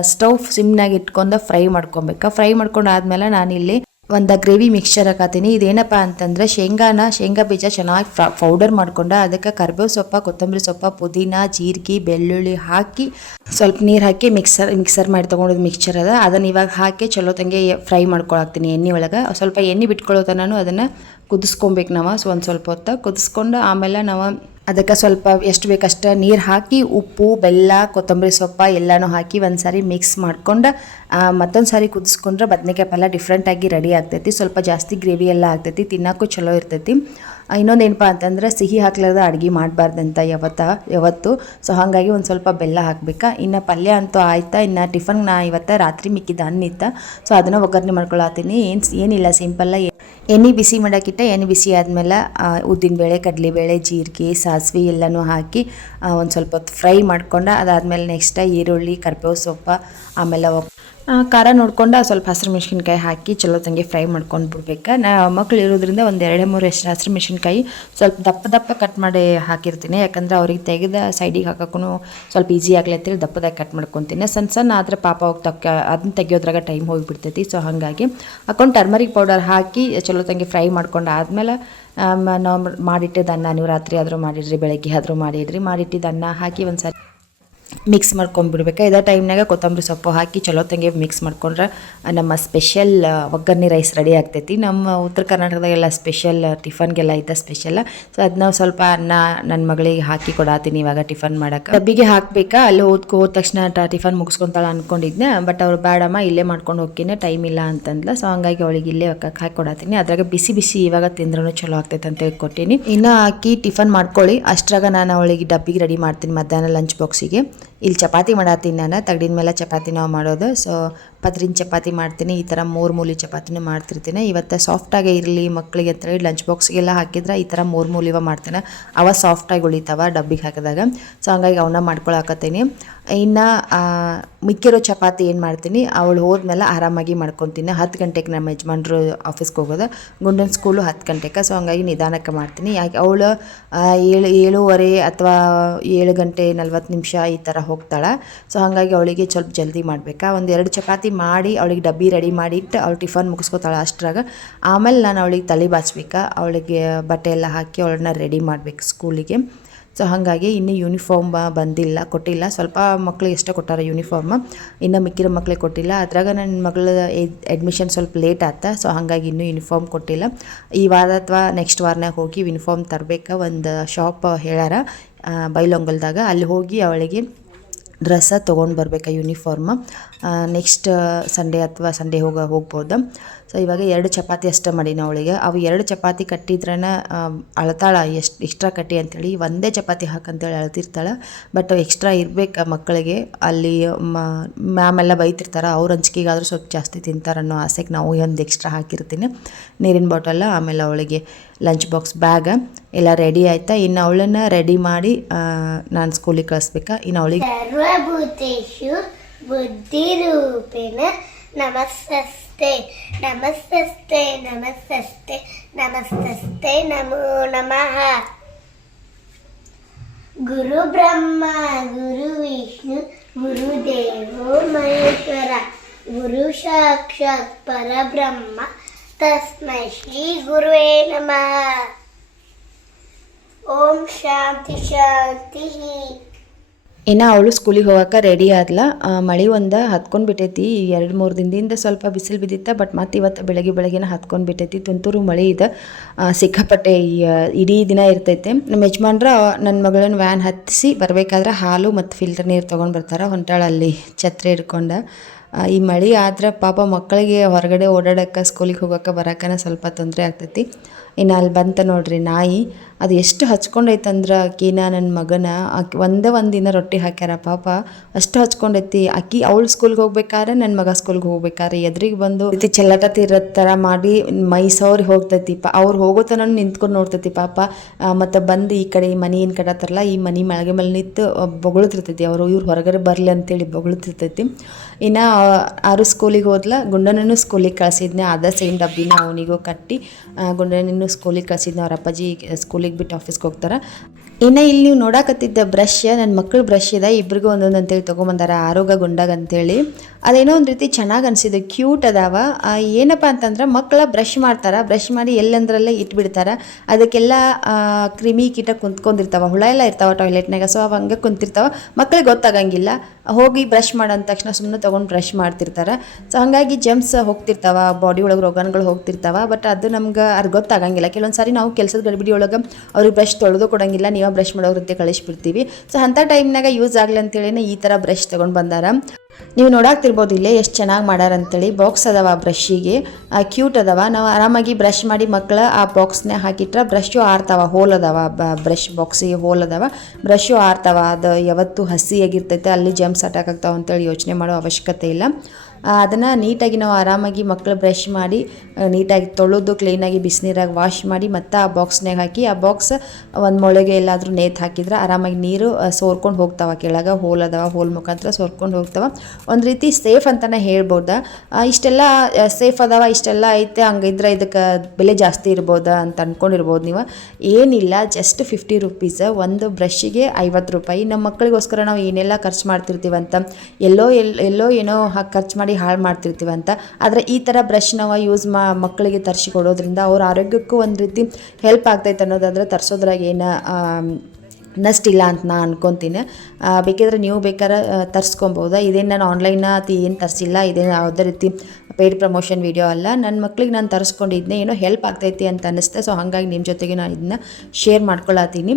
ಸ್ಟವ್ ಸಿಮ್ನಾಗಿ ಇಟ್ಕೊಂಡು ಫ್ರೈ ಮಾಡ್ಕೊಬೇಕಾ. ಫ್ರೈ ಮಾಡ್ಕೊಂಡು ಆದಮೇಲೆ ನಾನಿಲ್ಲಿ ಒಂದು ಗ್ರೇವಿ ಮಿಕ್ಸ್ಚರ್ ಹಾಕತ್ತೀನಿ. ಇದೇನಪ್ಪ ಅಂತಂದರೆ ಶೇಂಗಾ ಬೀಜ ಚೆನ್ನಾಗಿ ಪೌಡರ್ ಮಾಡ್ಕೊಂಡು ಅದಕ್ಕೆ ಕರ್ಬೇವು ಸೊಪ್ಪು, ಕೊತ್ತಂಬರಿ ಸೊಪ್ಪು, ಪುದೀನ, ಜೀರಿಗೆ, ಬೆಳ್ಳುಳ್ಳಿ ಹಾಕಿ ಸ್ವಲ್ಪ ನೀರು ಹಾಕಿ ಮಿಕ್ಸರ್ ಮಾಡಿ ತೊಗೊಂಡಿದ್ದು ಮಿಕ್ಸ್ಚರ್ ಅದ. ಅದನ್ನು ಇವಾಗ ಹಾಕಿ ಚಲೋ ತಂಗೆ ಫ್ರೈ ಮಾಡ್ಕೊಳಾಕ್ತೀನಿ ಎಣ್ಣೆ ಒಳಗೆ. ಸ್ವಲ್ಪ ಎಣ್ಣೆ ಬಿಟ್ಕೊಳ್ಳೋ ತನೂ ಅದನ್ನು ಕುದಿಸ್ಕೊಬೇಕು ನಾವು. ಸೊ ಒಂದು ಸ್ವಲ್ಪ ಹೊತ್ತು ಕುದಿಸ್ಕೊಂಡು ಆಮೇಲೆ ನಾವು ಅದಕ್ಕೆ ಸ್ವಲ್ಪ ಎಷ್ಟು ಬೇಕಷ್ಟು ನೀರು ಹಾಕಿ ಉಪ್ಪು, ಬೆಲ್ಲ, ಕೊತ್ತಂಬರಿ ಸೊಪ್ಪು ಎಲ್ಲನೂ ಹಾಕಿ ಒಂದು ಸಾರಿ ಮಿಕ್ಸ್ ಮಾಡ್ಕೊಂಡು ಮತ್ತೊಂದು ಸಾರಿ ಕುದಿಸ್ಕೊಂಡ್ರೆ ಬದನೆಕಾಯಿ ಪಲ್ಯ ಡಿಫ್ರೆಂಟಾಗಿ ರೆಡಿ ಆಗ್ತೈತಿ. ಸ್ವಲ್ಪ ಜಾಸ್ತಿ ಗ್ರೇವಿ ಎಲ್ಲ ಆಗ್ತೈತಿ, ತಿನ್ನೋಕ್ಕೂ ಚಲೋ ಇರ್ತೈತಿ. ಇನ್ನೊಂದು ಏನಪ್ಪ ಅಂತಂದ್ರೆ ಸಿಹಿ ಹಾಕ್ಲಾರ್ದ ಅಡುಗೆ ಮಾಡಬಾರ್ದಂತ ಯಾವತ್ತು. ಸೊ ಹಾಗಾಗಿ ಒಂದು ಸ್ವಲ್ಪ ಬೆಲ್ಲ ಹಾಕ್ಬೇಕಾ. ಇನ್ನು ಪಲ್ಯ ಅಂತೂ ಆಯ್ತಾ. ಇನ್ನು ಟಿಫನ್ ಇವತ್ತು ರಾತ್ರಿ ಮಿಕ್ಕಿದ ಅನ್ನ ಇತ್ತು. ಸೊ ಅದನ್ನು ಒಗ್ಗರಣೆ ಮಾಡ್ಕೊಳತ್ತೀನಿ. ಏನಿಲ್ಲ, ಸಿಂಪಲ್ಲ. ಎಣ್ಣೆ ಬಿಸಿ ಮಾಡೋಕ್ಕಿಂತ ಎಣ್ಣೆ ಬಿಸಿ ಆದಮೇಲೆ ಉದ್ದಿನಬೇಳೆ, ಕಡಲೆಬೇಳೆ, ಜೀರಿಗೆ, ಸಾಸಿವೆ ಎಲ್ಲನೂ ಹಾಕಿ ಒಂದು ಸ್ವಲ್ಪ ಹೊತ್ತು ಫ್ರೈ ಮಾಡ್ಕೊಂಡು ಅದಾದಮೇಲೆ ನೆಕ್ಸ್ಟ್ ಈರುಳ್ಳಿ, ಕರ್ಬೇವು ಸೊಪ್ಪು, ಆಮೇಲೆ ಖಾರ ನೋಡ್ಕೊಂಡು ಸ್ವಲ್ಪ ಹಸಿರು ಮೆಣಸಿನ್ಕಾಯಿ ಹಾಕಿ ಚಲೋ ತಂಗೆ ಫ್ರೈ ಮಾಡ್ಕೊಂಡು ಬಿಡ್ಬೇಕು. ಮಕ್ಳು ಇರೋದ್ರಿಂದ ಒಂದು 2-3 ಹಸಿರು ಮೆಣಸಿನ್ಕಾಯಿ ಸ್ವಲ್ಪ ದಪ್ಪ ಕಟ್ ಮಾಡಿ ಹಾಕಿರ್ತೀನಿ. ಯಾಕಂದರೆ ಅವ್ರಿಗೆ ತೆಗೆದ ಸೈಡಿಗೆ ಹಾಕೋಕ್ಕೂ ಸ್ವಲ್ಪ ಈಸಿ ಆಗಲಿ ಅಂತೇಳಿ ದಪ್ಪದಾಗಿ ಕಟ್ ಮಾಡ್ಕೊತೀನಿ. ಸಣ್ಣ ಆದರೆ ಪಾಪ ಹೋಗಿ ಅದನ್ನ ತೆಗಿಯೋದ್ರಾಗ ಟೈಮ್ ಹೋಗಿಬಿಡ್ತೈತಿ. ಸೊ ಹಾಗಾಗಿ ಹಾಕೊಂಡು ಟರ್ಮರಿಕ್ ಪೌಡರ್ ಹಾಕಿ ಚಲೋ ತಂಗೆ ಫ್ರೈ ಮಾಡ್ಕೊಂಡು ಆದಮೇಲೆ ನಾವು ಮಾಡಿಟ್ಟಿದ್ದ ಅನ್ನ, ನೀವು ರಾತ್ರಿ ಆದರೂ ಮಾಡಿಡ್ರಿ, ಬೆಳಗ್ಗೆ ಆದರೂ ಮಾಡಿಟ್ಟಿದ್ದ ಅನ್ನ ಹಾಕಿ ಒಂದು ಸಾರಿ ಮಿಕ್ಸ್ ಮಾಡ್ಕೊಂಡ್ಬಿಡ್ಬೇಕು. ಇದೇ ಟೈಮ್ನಾಗ ಕೊತ್ತಂಬರಿ ಸೊಪ್ಪು ಹಾಕಿ ಚಲೋ ತಂಗೆ ಮಿಕ್ಸ್ ಮಾಡ್ಕೊಂಡ್ರೆ ನಮ್ಮ ಸ್ಪೆಷಲ್ ಒಗ್ಗರಣೆ ರೈಸ್ ರೆಡಿ ಆಗ್ತೈತಿ. ನಮ್ಮ ಉತ್ತರ ಕರ್ನಾಟಕದಾಗೆಲ್ಲ ಸ್ಪೆಷಲ್ ಟಿಫನ್ಗೆಲ್ಲ ಇದ್ದ ಸ್ಪೆಷಲ್. ಸೊ ಅದನ್ನ ಸ್ವಲ್ಪ ಅನ್ನ ನನ್ನ ಮಗಳಿಗೆ ಹಾಕಿ ಕೊಡಾತೀನಿ ಇವಾಗ ಟಿಫನ್ ಮಾಡೋಕೆ. ಡಬ್ಬಿಗೆ ಹಾಕಬೇಕಾ. ಅಲ್ಲಿ ಹೋದ ತಕ್ಷಣ ಟಿಫನ್ ಮುಗಿಸ್ಕೊತಾಳ ಅಂದ್ಕೊಂಡಿದ್ದೆ. ಬಟ್ ಅವ್ರು ಬೇಡಮ್ಮ ಇಲ್ಲೇ ಮಾಡ್ಕೊಂಡು ಹೋಗ್ತೀನಿ, ಟೈಮ್ ಇಲ್ಲ ಅಂತಂದ್ಲ. ಸೊ ಹಂಗಾಗಿ ಅವಳಿಗೆ ಇಲ್ಲೇ ಹಾಕಿ ಕೊಡಾತೀನಿ. ಅದ್ರಾಗ ಬಿಸಿ ಇವಾಗ ತಿಂದ್ರೂ ಚಲೋ ಆಗ್ತೈತೆ ಅಂತ ಹೇಳ್ಕೊಟ್ಟಿನಿ. ಇನ್ನು ಹಾಕಿ ಟಿಫನ್ ಮಾಡ್ಕೊಳ್ಳಿ. ಅಷ್ಟ್ರಾಗ ನಾನು ಅವಳಿಗೆ ಡಬ್ಬಿಗೆ ರೆಡಿ ಮಾಡ್ತೀನಿ ಮಧ್ಯಾಹ್ನ ಲಂಚ್ ಬಾಕ್ಸಿಗೆ. ಇಲ್ಲಿ ಚಪಾತಿ ಮಾಡತ್ತೀನಿ ನಾನು. ತಗಡಿನ ಮೇಲೆ ಚಪಾತಿ ನಾವು ಮಾಡೋದು. ಸೊ ಪತ್ರಿನ ಚಪಾತಿ ಮಾಡ್ತೀನಿ. ಈ ಥರ 3 ಮೂಲಿ ಚಪಾತಿನೂ ಮಾಡ್ತಿರ್ತೀನಿ. ಇವತ್ತು ಸಾಫ್ಟಾಗೇ ಇರಲಿ ಮಕ್ಕಳಿಗೆ ಅಂತೇಳಿ ಲಂಚ್ ಬಾಕ್ಸ್ಗೆಲ್ಲ ಹಾಕಿದ್ರೆ ಈ ಥರ 3 ಮೂಲಿವ ಮಾಡ್ತೇನೆ. ಅವ ಸಾಫ್ಟಾಗಿ ಉಳಿತಾವ ಡಬ್ಬಿಗೆ ಹಾಕಿದಾಗ. ಸೊ ಹಂಗಾಗಿ ಅವನ್ನ ಮಾಡ್ಕೊಳಕತ್ತೀನಿ. ಇನ್ನು ಮಿಕ್ಕಿರೋ ಚಪಾತಿ ಏನು ಮಾಡ್ತೀನಿ, ಅವಳು ಹೋದ್ಮೇಲೆ ಆರಾಮಾಗಿ ಮಾಡ್ಕೊತೀನಿ. 10 ಗಂಟೆಗೆ ನಮ್ಮ ಯಜಮಾನ್ರು ಆಫೀಸ್ಗೆ ಹೋಗೋದು. ಗುಂಡನ ಸ್ಕೂಲು 10 ಗಂಟೆಗೆ. ಸೊ ಹಂಗಾಗಿ ನಿಧಾನಕ್ಕೆ ಮಾಡ್ತೀನಿ. ಯಾಕೆ ಅವಳು 7:30 ಅಥವಾ 7 ಗಂಟೆ 40 ನಿಮಿಷ ಈ ಥರ ಹೋಗ್ತಾಳೆ. ಸೊ ಹಾಗಾಗಿ ಅವಳಿಗೆ ಸ್ವಲ್ಪ ಜಲ್ದಿ ಮಾಡಬೇಕಾ. ಒಂದು 2 ಚಪಾತಿ ಮಾಡಿ ಅವಳಿಗೆ ಡಬ್ಬಿ ರೆಡಿ ಮಾಡಿಟ್ಟು ಅವಳು ಟಿಫನ್ ಮುಗಿಸ್ಕೊತಾಳೆ ಅಷ್ಟ್ರಾಗ. ಆಮೇಲೆ ನಾನು ಅವಳಿಗೆ ತಲೆ ಬಾಚ್ಬೇಕಾ. ಅವಳಿಗೆ ಬಟ್ಟೆ ಎಲ್ಲ ಹಾಕಿ ಅವಳನ್ನ ರೆಡಿ ಮಾಡಬೇಕು ಸ್ಕೂಲಿಗೆ. ಸೊ ಹಾಗಾಗಿ ಇನ್ನೂ ಯೂನಿಫಾರ್ಮ್ ಕೊಟ್ಟಿಲ್ಲ. ಸ್ವಲ್ಪ ಮಕ್ಳಿಗೆ ಎಷ್ಟೇ ಕೊಟ್ಟಾರ ಯೂನಿಫಾರ್ಮ್, ಇನ್ನು ಮಿಕ್ಕಿರೋ ಮಕ್ಳಿಗೆ ಕೊಟ್ಟಿಲ್ಲ. ಅದ್ರಾಗ ನನ್ನ ಮಗಳ ಅಡ್ಮಿಷನ್ ಸ್ವಲ್ಪ ಲೇಟ್ ಆಯ್ತಾ, ಸೊ ಹಾಗಾಗಿ ಇನ್ನೂ ಯೂನಿಫಾರ್ಮ್ ಕೊಟ್ಟಿಲ್ಲ. ಈ ವಾರ ಅಥವಾ ನೆಕ್ಸ್ಟ್ ವಾರನಾಗ ಹೋಗಿ ಯೂನಿಫಾರ್ಮ್ ತರಬೇಕು. ಒಂದು ಶಾಪ್ ಹೇಳ್ಯಾರ ಬೈಲೊಂಗಲ್ದಾಗ, ಅಲ್ಲಿ ಹೋಗಿ ಅವಳಿಗೆ ಡ್ರೆಸ್ಸ ತೊಗೊಂಡು ಬರ್ಬೇಕು ಯೂನಿಫಾರ್ಮ್. ನೆಕ್ಸ್ಟ್ ಸಂಡೇ ಅಥವಾ ಸಂಡೇ ಹೋಗ್ಬೋದು. ಸೊ ಇವಾಗ 2 ಚಪಾತಿ ಅಷ್ಟೇ ಮಾಡೀನಿ ಅವಳಿಗೆ. ಅವು 2 ಚಪಾತಿ ಕಟ್ಟಿದ್ರನ ಅಳ್ತಾಳ ಎಷ್ಟು ಎಕ್ಸ್ಟ್ರಾ ಕಟ್ಟಿ ಅಂಥೇಳಿ. ಒಂದೇ ಚಪಾತಿ ಹಾಕಂತೇಳಿ ಅಳ್ತಿರ್ತಾಳೆ. ಬಟ್ ಎಕ್ಸ್ಟ್ರಾ ಇರ್ಬೇಕು ಮಕ್ಕಳಿಗೆ. ಅಲ್ಲಿ ಮ್ಯಾಮ್ ಎಲ್ಲ ಬೈತಿರ್ತಾರೆ, ಅವ್ರ ಹಂಚಿಕೆಗಾದರೂ ಸ್ವಲ್ಪ ಜಾಸ್ತಿ ತಿಂತಾರೆ ಅನ್ನೋ ಆಸೆಗೆ ನಾವು ಒಂದು ಎಕ್ಸ್ಟ್ರಾ ಹಾಕಿರ್ತೀನಿ. ನೀರಿನ ಬಾಟಲ್, ಆಮೇಲೆ ಅವಳಿಗೆ ಲಂಚ್ ಬಾಕ್ಸ್, ಬ್ಯಾಗ್ ಎಲ್ಲ ರೆಡಿ ಆಯ್ತಾ. ಇನ್ನು ಅವಳನ್ನು ರೆಡಿ ಮಾಡಿ ನಾನು ಸ್ಕೂಲಿಗೆ ಕಳಿಸ್ಬೇಕಾ. ಇನ್ನು ಅವಳಿಗೆ ಸರ್ವಭೂತೇಷು ಬುದ್ಧಿರೂಪೇಣ ನಮಸ್ತಸ್ತೆ ನಮಸ್ತಸ್ತೆ ನಮಸ್ತಸ್ತೆ ನಮಸ್ತಸ್ತೆ ನಮೋ ನಮಃ. ಗುರು ಬ್ರಹ್ಮ ಗುರು ವಿಷ್ಣು ಗುರುದೇವೋ ಮಹೇಶ್ವರ ಗುರು ಸಾಕ್ಷಾತ್ ಪರಬ್ರಹ್ಮ ತಸ್ಮೈ ಶ್ರೀ ಗುರುವೇ ನಮಃ. ಓಂ ಶಾಂತಿ ಶಾಂತಿ. ಇನ್ನು ಅವಳು ಸ್ಕೂಲಿಗೆ ಹೋಗೋಕೆ ರೆಡಿ ಆದ್ಲ. ಮಳೆ ಒಂದು ಹತ್ಕೊಂಡು ಬಿಟ್ಟೈತಿ. 2-3 ದಿನದಿಂದ ಸ್ವಲ್ಪ ಬಿಸಿಲು ಬಿದ್ದಿತ್ತ, ಬಟ್ ಮತ್ತೆ ಇವತ್ತು ಬೆಳಗ್ಗೆನ ಹತ್ಕೊಂಡು ಬಿಟ್ಟೈತಿ. ತುಂತುರು ಮಳೆ ಇದೆ, ಸಿಕ್ಕಾಪಟ್ಟೆ ಇಡೀ ದಿನ ಇರ್ತೈತೆ. ನಮ್ಮ ಯಜಮಾನ್ರ ನನ್ನ ಮಗಳನ್ನ ವ್ಯಾನ್ ಹತ್ತಿಸಿ ಬರಬೇಕಾದ್ರೆ ಹಾಲು ಮತ್ತು ಫಿಲ್ಟರ್ ನೀರು ತೊಗೊಂಡು ಬರ್ತಾರೆ. ಹೊಂಟಾಳಲ್ಲಿ ಛತ್ರಿ ಹಿಡ್ಕೊಂಡು. ಈ ಮಳೆ ಆದ್ರೆ ಪಾಪ ಮಕ್ಕಳಿಗೆ ಹೊರಗಡೆ ಓಡಾಡೋಕ್ಕೆ ಸ್ಕೂಲಿಗೆ ಹೋಗೋಕೆ ಬರೋಕೆ ಸ್ವಲ್ಪ ತೊಂದರೆ ಆಗ್ತೈತಿ. ಇನ್ನು ಅಲ್ಲಿ ಬಂತ ನೋಡ್ರಿ ನಾಯಿ, ಅದು ಎಷ್ಟು ಹಚ್ಕೊಂಡೈತಂದ್ರೆ ಆಕಿನ ನನ್ನ ಮಗನ. ಆಕೆ ಒಂದೇ ದಿನ ರೊಟ್ಟಿ ಹಾಕ್ಯಾರ, ಪಾಪ ಅಷ್ಟು ಹಚ್ಕೊಂಡೈತಿ. ಅವಳು ಸ್ಕೂಲ್ಗೆ ಹೋಗ್ಬೇಕಾದ್ರೆ ನನ್ನ ಮಗ ಸ್ಕೂಲ್ಗೆ ಹೋಗ್ಬೇಕಾದ್ರೆ ಎದುರಿಗೆ ಬಂದು ಚೆಲ್ಲಾಟ ತೀರೋ ಥರ ಮಾಡಿ ಮೈ ಸೌರಿ ಹೋಗ್ತೈತಿ. ಅವ್ರು ಹೋಗೋತನ ನಿಂತ್ಕೊಂಡು ನೋಡ್ತೈತಿ ಪಾಪ. ಮತ್ತು ಬಂದು ಈ ಕಡೆ ಮನೆ ಏನು ಕಟ್ಟತ್ತಾರಲ್ಲ, ಈ ಮನೆ ಮೆಳಗೆ ಮೇಲೆ ನಿಂತು ಬೊಗಳ್ತಿರ್ತೈತಿ. ಇವ್ರು ಹೊರಗಡೆ ಬರಲಿ ಅಂತೇಳಿ ಬೊಗಳ್ತಿರ್ತೈತಿ. ಇನ್ನು ಆರು ಸ್ಕೂಲಿಗೆ ಹೋದ್ಲ. ಗುಂಡನೂ ಸ್ಕೂಲಿಗೆ ಕಳಿಸಿದ್ನೆ. ಅದ ಸೇಮ್ ಡಬ್ಬಿನ ಅವನಿಗೂ ಕಟ್ಟಿ ಗುಂಡನೂ ಸ್ಕೂಲಿಗೆ ಕಳಿಸಿದ್ನ. ಅವ್ರ ಅಪ್ಪಾಜಿ ಸ್ಕೂಲಿಗೆ ಬಿಟ್ಟು ಆಫೀಸ್ಗೆ ಹೋಗ್ತಾರೆ. ಇನ್ನು ಇಲ್ಲಿ ನೀವು ನೋಡಕತ್ತಿದ್ದ ಬ್ರಷ್, ನನ್ನ ಮಕ್ಕಳು ಬ್ರಷ್ ಇದೆ. ಇಬ್ರಿಗೂ ಒಂದೊಂದು ಅಂತೇಳಿ ತೊಗೊಂಬಂದಾರ, ಆರೋಗ್ಯ ಗುಂಡಾಗ ಅಂತೇಳಿ. ಅದೇನೋ ಒಂದು ರೀತಿ ಚೆನ್ನಾಗಿ ಅನಿಸಿದೆ, ಕ್ಯೂಟ್ ಅದಾವ. ಏನಪ್ಪ ಅಂತಂದ್ರೆ ಮಕ್ಕಳ ಬ್ರಷ್ ಮಾಡ್ತಾರೆ, ಬ್ರಷ್ ಮಾಡಿ ಎಲ್ಲಂದ್ರಲ್ಲೇ ಇಟ್ಬಿಡ್ತಾರೆ. ಅದಕ್ಕೆಲ್ಲ ಕ್ರಿಮಿ ಕೀಟ ಕುಂತ್ಕೊಂಡಿರ್ತಾವೆ, ಹುಳ ಎಲ್ಲ ಇರ್ತಾವೆ ಟಾಯ್ಲೆಟ್ನಾಗ. ಸೊ ಅವು ಹಂಗೆ ಕುಂತಿರ್ತಾವೆ, ಮಕ್ಳಿಗೆ ಗೊತ್ತಾಗಂಗಿಲ್ಲ. ಹೋಗಿ ಬ್ರಷ್ ಮಾಡೋಂದ ತಕ್ಷಣ ಸುಮ್ಮನೆ ತೊಗೊಂಡು ಬ್ರಷ್ ಮಾಡ್ತಿರ್ತಾರೆ. ಸೊ ಹಾಗಾಗಿ ಜಮ್ಸ್ ಹೋಗ್ತಿರ್ತಾವೆ, ಬಾಡಿ ಒಳಗೆ ರೋಗಾಣುಗಳು ಹೋಗ್ತಿರ್ತಾವೆ. ಬಟ್ ಅದು ನಮ್ಗೆ ಅದು ಗೊತ್ತಾಗಂಗಿಲ್ಲ. ಕೆಲವೊಂದು ಸಾರಿ ನಾವು ಕೆಲಸದ ಗಡಿಬಿಡಿ ಒಳಗೆ ಅವ್ರಿಗೆ ಬ್ರಷ್ ತೊಳೆದು ಕೊಡೋಂಗಿಲ್ಲ, ನೀವು ಬ್ರಷ್ ಮಾಡೋರಂತೆ ಕಳಿಸ್ಬಿಡ್ತೀವಿ. ಸೊ ಅಂಥ ಟೈಮ್ನಾಗ ಯೂಸ್ ಆಗಲಿ ಅಂತೇಳಿ ಈ ಥರ ಬ್ರಷ್ ತೊಗೊಂಡು ಬಂದಾರ. ನೀವು ನೋಡಾಕ್ತಿರ್ಬೋದು ಇಲ್ಲೇ ಎಷ್ಟು ಚೆನ್ನಾಗಿ ಮಾಡ್ಯಾರ ಅಂತೇಳಿ. ಬಾಕ್ಸ್ ಅದಾವ ಬ್ರಷ್ಷಿಗೆ, ಕ್ಯೂಟ್ ಅದಾವ. ನಾವು ಆರಾಮಾಗಿ ಬ್ರಷ್ ಮಾಡಿ ಮಕ್ಕಳ ಆ ಬಾಕ್ಸ್ನಾಗ ಹಾಕಿಟ್ರೆ ಬ್ರಷ್ಷು ಆರ್ತಾವ. ಹೋಲ್ ಅದಾವ, ಬ್ರಷ್ ಬಾಕ್ಸಿಗೆ ಹೋಲ್ ಅದಾವ, ಬ್ರಷ್ಷು ಆರ್ತಾವ. ಅದು ಯಾವತ್ತು ಹಸಿಯಾಗಿರ್ತೈತೆ, ಅಲ್ಲಿ ಜಮ್ಸ್ ಅಟ್ಯಾಕ್ ಆಗ್ತಾವ ಅಂತೇಳಿ ಯೋಚನೆ ಮಾಡೋ ಅವಶ್ಯಕತೆ ಇಲ್ಲ. ಅದನ್ನು ನೀಟಾಗಿ ನಾವು ಆರಾಮಾಗಿ ಮಕ್ಕಳು ಬ್ರಷ್ ಮಾಡಿ ನೀಟಾಗಿ ತೊಳೆದು ಕ್ಲೀನಾಗಿ ಬಿಸಿನೀರಾಗಿ ವಾಶ್ ಮಾಡಿ ಮತ್ತು ಆ ಬಾಕ್ಸ್ನಾಗ ಹಾಕಿ, ಆ ಬಾಕ್ಸ್ ಒಂದು ಮೊಳೆಗೆ ಎಲ್ಲಾದರೂ ನೇತು ಹಾಕಿದ್ರೆ ಆರಾಮಾಗಿ ನೀರು ಸೋರ್ಕೊಂಡು ಹೋಗ್ತಾವೆ ಕೆಳಗೆ. ಹೋಲ್ ಅದಾವ, ಹೋಲ್ ಮುಖಾಂತರ ಸೋರ್ಕೊಂಡು ಹೋಗ್ತಾವೆ. ಒಂದು ರೀತಿ ಸೇಫ್ ಅಂತಲೇ ಹೇಳ್ಬೋದು. ಇಷ್ಟೆಲ್ಲ ಸೇಫ್ ಅದಾವ, ಇಷ್ಟೆಲ್ಲ ಐತೆ, ಹಂಗಿದ್ರೆ ಇದಕ್ಕೆ ಬೆಲೆ ಜಾಸ್ತಿ ಇರ್ಬೋದಾ ಅಂತ ಅಂದ್ಕೊಂಡಿರ್ಬೋದು ನೀವು. ಏನಿಲ್ಲ, ಜಸ್ಟ್ 50 ರೂಪೀಸ್ ಒಂದು ಬ್ರಷ್ಷಿಗೆ 50 ರೂಪಾಯಿ. ನಮ್ಮ ಮಕ್ಕಳಿಗೋಸ್ಕರ ನಾವು ಏನೆಲ್ಲ ಖರ್ಚು ಮಾಡ್ತಿರ್ತೀವಂತ, ಎಲ್ಲೋ ಏನೋ ಖರ್ಚು ಮಾಡಿ ಹಾಳು ಮಾಡ್ತಿರ್ತೀವಂತ. ಆದರೆ ಈ ಥರ ಬ್ರಷ್ ನಾವು ಯೂಸ್ ಮಕ್ಕಳಿಗೆ ತರಿಸಿ ಕೊಡೋದ್ರಿಂದ ಅವ್ರ ಆರೋಗ್ಯಕ್ಕೂ ಒಂದು ರೀತಿ ಹೆಲ್ಪ್ ಆಗ್ತೈತೆ ಅನ್ನೋದಾದರೆ ತರಿಸೋದ್ರಾಗ ಏನು ನಷ್ಟಿಲ್ಲ ಅಂತ ನಾನು ಅನ್ಕೊತೀನಿ. ಬೇಕಿದ್ರೆ ನೀವು ಬೇಕಾದ್ರೆ ತರಿಸ್ಕೊಬೋದು. ಇದೇನು ನಾನು ಆನ್ಲೈನ ಏನು ತರಿಸಿಲ್ಲ, ಇದೇನು ಯಾವುದೇ ರೀತಿ ಪೇಯ್ಡ್ ಪ್ರಮೋಷನ್ ವೀಡಿಯೋ ಅಲ್ಲ. ನನ್ನ ಮಕ್ಳಿಗೆ ನಾನು ತರಿಸ್ಕೊಂಡಿದ್ದೆ, ಏನೋ ಹೆಲ್ಪ್ ಆಗ್ತೈತಿ ಅಂತ ಅನ್ನಿಸ್ತೆ. ಸೊ ಹಾಗಾಗಿ ನಿಮ್ಮ ಜೊತೆಗೆ ನಾನು ಇದನ್ನ ಶೇರ್ ಮಾಡ್ಕೊಳತ್ತೀನಿ.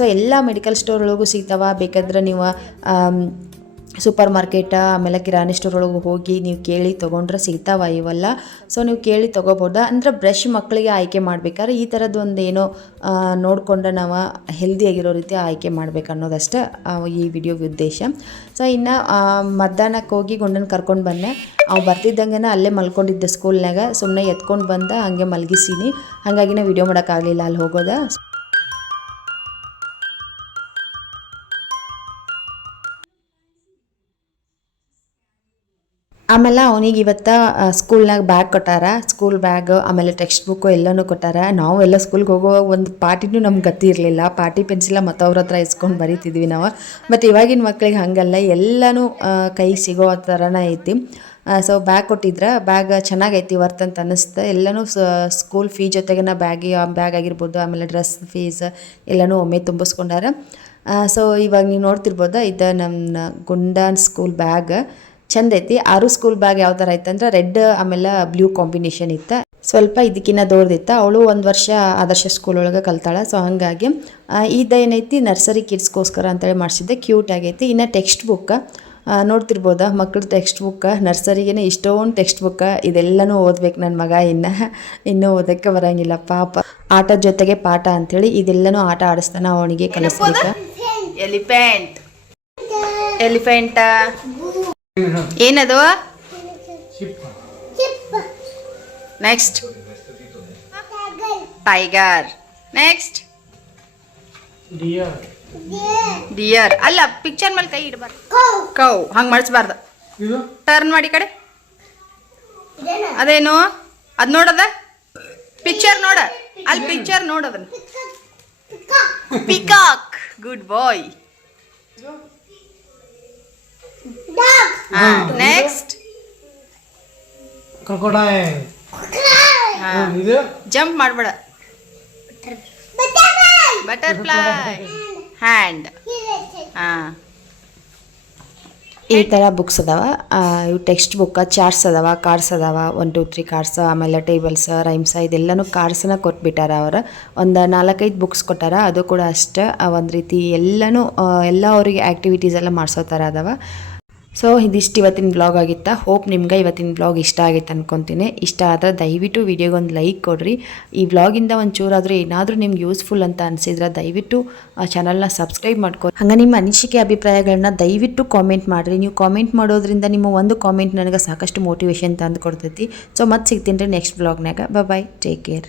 ಸೊ ಎಲ್ಲ ಮೆಡಿಕಲ್ ಸ್ಟೋರ್ ಒಳಗೂ ಸಿಗ್ತಾವೆ. ಬೇಕಾದ್ರೆ ನೀವು ಸೂಪರ್ ಮಾರ್ಕೆಟ, ಆಮೇಲೆ ಕಿರಾಣಿ ಸ್ಟೋರ್ ಒಳಗೆ ಹೋಗಿ ನೀವು ಕೇಳಿ ತೊಗೊಂಡ್ರೆ ಸಿಗ್ತಾವ ಇವೆಲ್ಲ. ಸೊ ನೀವು ಕೇಳಿ ತೊಗೋಬೋದು. ಅಂದರೆ ಬ್ರಷ್ ಮಕ್ಕಳಿಗೆ ಆಯ್ಕೆ ಮಾಡ್ಬೇಕಾದ್ರೆ ಈ ಥರದ್ದು ಒಂದು ಏನೋ ನೋಡಿಕೊಂಡು ನಾವು ಹೆಲ್ದಿಯಾಗಿರೋ ರೀತಿ ಆಯ್ಕೆ ಮಾಡ್ಬೇಕು ಅನ್ನೋದಷ್ಟೇ ಈ ವಿಡಿಯೋ ಉದ್ದೇಶ. ಸೊ ಇನ್ನು ಮಧ್ಯಾಹ್ನಕ್ಕೆ ಹೋಗಿ ಗುಂಡನ ಕರ್ಕೊಂಡು ಬಂದೆ. ಅವು ಬರ್ತಿದ್ದಂಗೆ ಅಲ್ಲೇ ಮಲ್ಕೊಂಡಿದ್ದೆ ಸ್ಕೂಲ್ನಾಗ. ಸುಮ್ಮನೆ ಎತ್ಕೊಂಡು ಬಂದ, ಹಾಗೆ ಮಲಗಿಸೀನಿ. ಹಾಗಾಗಿ ನಾವು ವಿಡಿಯೋ ಮಾಡೋಕ್ಕಾಗಲಿಲ್ಲ ಅಲ್ಲಿ ಹೋಗೋದ. ಆಮೇಲೆ ಅವನಿಗೆ ಇವತ್ತು ಸ್ಕೂಲ್ನಾಗ ಬ್ಯಾಗ್ ಕೊಟ್ಟಾರ, ಸ್ಕೂಲ್ ಬ್ಯಾಗ್ ಆಮೇಲೆ ಟೆಕ್ಸ್ಟ್ ಬುಕ್ಕು ಎಲ್ಲನೂ ಕೊಟ್ಟಾರ. ನಾವು ಎಲ್ಲ ಸ್ಕೂಲ್ಗೆ ಹೋಗುವಾಗ ಒಂದು ಪಾಟಿನೂ ನಮ್ಗೆ ಗತಿ ಇರಲಿಲ್ಲ, ಪಾಟಿ ಪೆನ್ಸಿಲ ಮತ್ತವ್ರ ಹತ್ರ ಇಸ್ಕೊಂಡು ಬರೀತಿದ್ವಿ ನಾವು. ಬಟ್ ಇವಾಗಿನ ಮಕ್ಳಿಗೆ ಹಾಗಲ್ಲ, ಎಲ್ಲನೂ ಕೈಗೆ ಸಿಗೋ ಥರನೇ ಐತಿ. ಸೊ ಬ್ಯಾಗ್ ಕೊಟ್ಟಿದ್ರೆ ಬ್ಯಾಗ್ ಚೆನ್ನಾಗೈತಿ ವರ್ತ್ ಅಂತ ಅನ್ನಿಸ್ತು. ಎಲ್ಲನೂ ಸ್ಕೂಲ್ ಫೀ ಜೊತೆಗೆ ಬ್ಯಾಗ್ ಆಗಿರ್ಬೋದು, ಆಮೇಲೆ ಡ್ರೆಸ್ ಫೀಸ್ ಎಲ್ಲನೂ ಒಮ್ಮೆ ತುಂಬಿಸ್ಕೊಂಡಾರ. ಸೊ ಇವಾಗ ನೀವು ನೋಡ್ತಿರ್ಬೋದು, ಇದು ನಮ್ಮ ಗುಂಡನ್ ಸ್ಕೂಲ್ ಬ್ಯಾಗ್ ಚಂದ ಐತಿ. 6 ಸ್ಕೂಲ್ ಬ್ಯಾಗ್ ಯಾವ ಥರ ಐತೆ ಅಂದ್ರೆ ರೆಡ್ ಆಮೇಲೆ ಬ್ಲೂ ಕಾಂಬಿನೇಷನ್ ಇತ್ತು. ಸ್ವಲ್ಪ ಇದಕ್ಕಿನ್ನ ದೊಡ್ಡದಿತ್ತು. ಅವಳು 1 ವರ್ಷ ಆದರ್ಶ ಸ್ಕೂಲ್ ಒಳಗೆ ಕಲ್ತಾಳೆ. ಸೊ ಹಾಗಾಗಿ ಏನೈತಿ ನರ್ಸರಿ ಕಿಡ್ಸ್ಗೋಸ್ಕರ ಅಂತೇಳಿ ಮಾಡಿಸಿದ್ದೆ, ಕ್ಯೂಟ್ ಆಗೈತಿ. ಇನ್ನು ಟೆಕ್ಸ್ಟ್ ಬುಕ್ ನೋಡ್ತಿರ್ಬೋದ, ಮಕ್ಕಳ ಟೆಕ್ಸ್ಟ್ ಬುಕ್, ನರ್ಸರಿಗೇ ಇಷ್ಟೊಂದು ಟೆಕ್ಸ್ಟ್ ಬುಕ್, ಇದೆಲ್ಲನೂ ಓದ್ಬೇಕು ನನ್ನ ಮಗ. ಇನ್ನೂ ಓದೋಕ್ಕೆ ಬರೋಂಗಿಲ್ಲ ಪಾಪ. ಆಟದ ಜೊತೆಗೆ ಪಾಠ ಅಂಥೇಳಿ ಇದೆಲ್ಲನೂ ಆಟ ಆಡಿಸ್ತಾನೆ, ಅವನಿಗೆ ಕಲಿಸ್ಬೇಕು. ಎಲಿಫೆಂಟ್ ಏನದು? Next tiger. Next dear. ಅಲ್ಲ, ಪಿಕ್ಚರ್ ಮೇಲೆ ಕೈ ಇಡಬಾರ್ದು. ಕೌ ಹಂಗೆ ಮಾಡಿಸ್ಬಾರ್ದು. ಟರ್ನ್ ಮಾಡಿ ಕಡೆ. ಅದೇನು ಅದು ನೋಡದ ಪಿಕ್ಚರ್ ನೋಡ, ಅಲ್ಲಿ ಪಿಕ್ಚರ್ ನೋಡೋದನ್ನ. Peacock. Good boy. Next crocodile. Jump ಮಾಡಬೇಡ. ಬಟರ್ಫ್ಲೈ. ಹ್ಯಾಂಡ್. ಈ ಥರ ಬುಕ್ಸ್ ಅದಾವ. ಇವು ಟೆಕ್ಸ್ಟ್ ಬುಕ್, ಚಾರ್ಟ್ಸ್ ಅದಾವ, ಕಾರ್ಡ್ಸ್ ಅದಾವ, 1 2 3 ಕಾರ್ಡ್ಸ್, ಆಮೇಲೆ ಟೇಬಲ್ಸ್, ರೈಮ್ಸ್, ಇದೆಲ್ಲನೂ ಕಾರ್ಡ್ಸನ್ನ ಕೊಟ್ಬಿಟ್ಟಾರ. ಅವರು ಒಂದು 4-5 ಬುಕ್ಸ್ ಕೊಟ್ಟಾರ. ಅದು ಕೂಡ ಅಷ್ಟೇ ಒಂದು ರೀತಿ ಎಲ್ಲನೂ ಎಲ್ಲ ಅವರಿಗೆ ಆ್ಯಕ್ಟಿವಿಟೀಸ್ ಎಲ್ಲ ಮಾಡಿಸೋ ಥರ ಅದಾವ. ಸೊ ಇದಿಷ್ಟು ಇವತ್ತಿನ ಬ್ಲಾಗ್ ಆಗಿತ್ತು. ಹೋಪ್ ನಿಮ್ಗೆ ಇವತ್ತಿನ ಬ್ಲಾಗ್ ಇಷ್ಟ ಆಗಿತ್ತು ಅನ್ಕೊತೀನಿ. ಇಷ್ಟ ಆದರೆ ದಯವಿಟ್ಟು ವಿಡಿಯೋಗೊಂದು ಲೈಕ್ ಕೊಡ್ರಿ. ಈ ಬ್ಲಾಗಿಂದ ಒಂಚೂರಾದರೂ ಏನಾದರೂ ನಿಮ್ಗೆ ಯೂಸ್ಫುಲ್ ಅಂತ ಅನಿಸಿದ್ರೆ ದಯವಿಟ್ಟು ಚಾನಲ್ನ ಸಬ್ಸ್ಕ್ರೈಬ್ ಮಾಡ್ಕೊ. ಹಂಗೆ ನಿಮ್ಮ ಅನಿಸಿಕೆ ಅಭಿಪ್ರಾಯಗಳನ್ನ ದಯವಿಟ್ಟು ಕಾಮೆಂಟ್ ಮಾಡಿರಿ. ನೀವು ಕಾಮೆಂಟ್ ಮಾಡೋದ್ರಿಂದ ನಿಮ್ಮ ಒಂದು ಕಾಮೆಂಟ್ ನನಗೆ ಸಾಕಷ್ಟು ಮೋಟಿವೇಶನ್ ತಂದು ಕೊಡ್ತೈತಿ. ಸೊ ಮತ್ತೆ ಸಿಗ್ತೀನಿ ರೀ ನೆಕ್ಸ್ಟ್ ಬ್ಲಾಗ್ನಾಗ. ಬಾಯ್, ಟೇಕ್ ಕೇರ್.